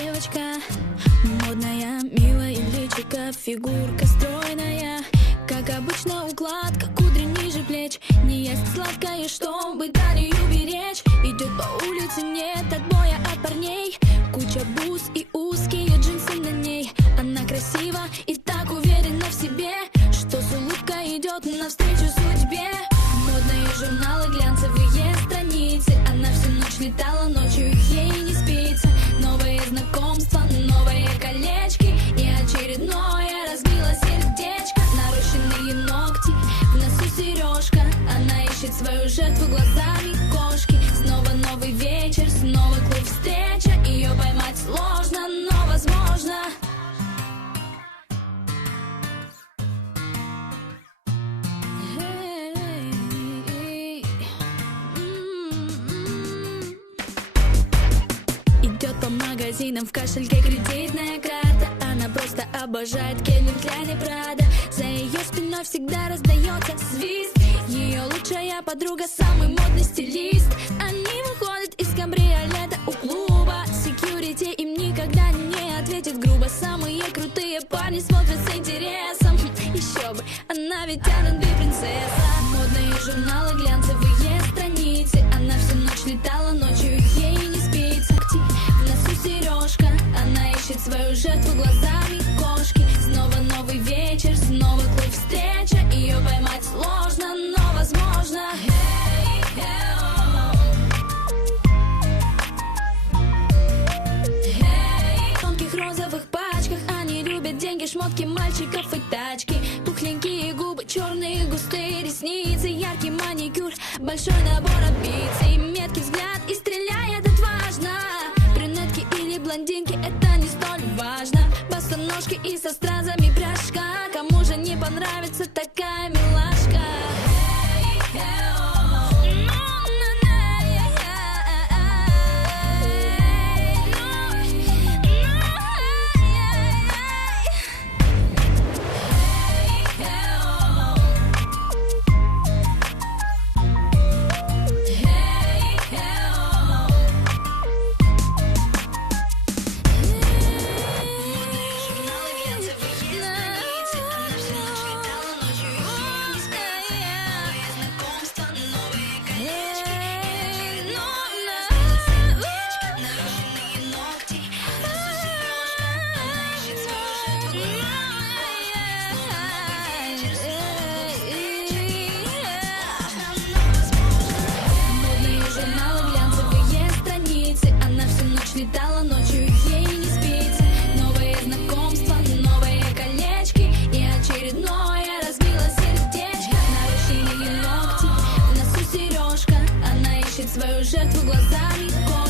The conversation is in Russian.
девочка, модная, милая личико, фигурка стройная. Как обычно укладка, кудри ниже плеч. Не ест сладкое, чтобы талию беречь. Идет по улице, нет отбоя от парней. Куча бус и узкие джинсы на ней. Она красива и так уверена в себе, что с улыбкой идет навстречу судьбе. Модные журналы, глянцевые страницы. Она всю ночь летала, ночью ей не спится. Новые знакомства, новые колечки и очередное разбило сердечко. Нарощенные ногти, в носу сережка. Она ищет свою жертву глазами кошки. Снова новый вечер, снова клуб встреча. Ее поймать сложно, но возможно. Идет по магазинам, в кошельке кредитная карта. Она просто обожает Кельвин Кляйн и Прада. За ее спиной всегда раздается свист. Ее лучшая подруга, самый модный стилист. Они выходят из кабриолета у клуба. Секьюрити им никогда не ответит грубо. Самые крутые парни смотрят с интересом. Еще бы, она ведь R&B принцесса. Модные журналы, глянцевые страницы. Она всю ночь летала, ночью ей не спится. В носу сережка, она ищет свою жертву глазами кошки. Снова новый вечер, снова клуб встреча. Ее поймать сложно, но возможно. В тонких розовых пачках они любят деньги, шмотки, мальчиков и тачки. Пухленькие губы, черные густые ресницы, яркий маникюр, большой набор амбиций. Меткий взгляд и стреляет отважно. Брюнетки или блондинки, это не столь важно. Босоножки и со стразами пряжка. Кому же не понравится такая милашка? Летала ночью, ей не спится. Новые знакомства, новые колечки и очередное разбило сердечко. Нарощенные ногти, в носу сережка. Она ищет свою жертву глазами кошки.